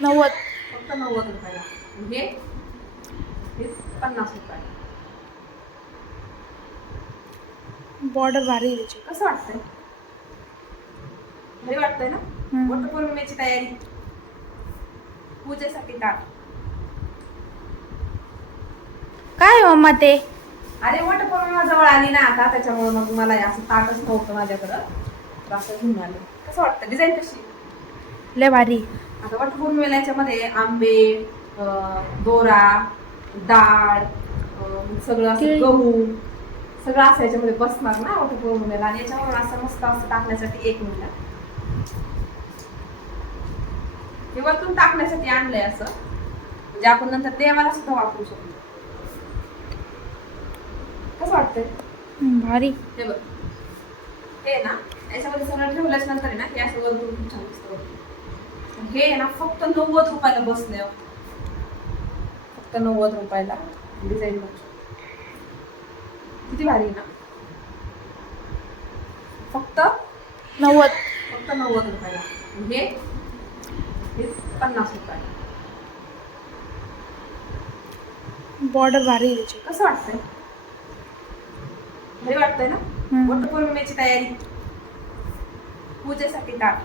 90. फक्त 90 रुपयाला. हे 50 रुपयाला. बॉर्डर भारी आहे त्याची. कसं वाटतंय? भारी वाटतंय ना? वटपौर्णिमेची तयारी, पूजेसाठी ताट. काय मम्मा ते? अरे वटपौर्णिमा जवळ आली ना आता, त्याच्यामुळे मग मला असं ताटच नव्हतं माझ्याकडं, तर असं घेऊन आले. कसं वाटतं? डिझाईन कशी? लय भारी. आता वटपौर्णिमेला याच्यामध्ये आंबे, दोरा, डाळ, सगळं असं गहू सगळं असं याच्यामध्ये बसणार ना वटपौर्णिमेला, आणि याच्यावर असं मस्त असं टाकण्यासाठी एक मिनिट हे वरतून टाकण्यासाठी आणलंय असं, म्हणजे आपण नंतर देवाला सुद्धा वापरू शकतो. कसं वाटतंय? भारी. हे बघ, हे ना याच्यामध्ये सगळं ठेवल्याच नंतर आहे ना, हे असं वरतून खूप छान दिसतं. हे आहे ना फक्त 90 रुपयाला बसले, फक्त 90 रुपयाला. डिझाईन किती भारी आहे ना. फक्त 90. फक्त 90 रुपयाला. हे 50 रुपयाला. बॉर्डर भारी आहे त्याची. कसं वाटतंय? भारी वाटतंय ना? वटपौर्णिमेची तयारी, पूजेसाठी ताट.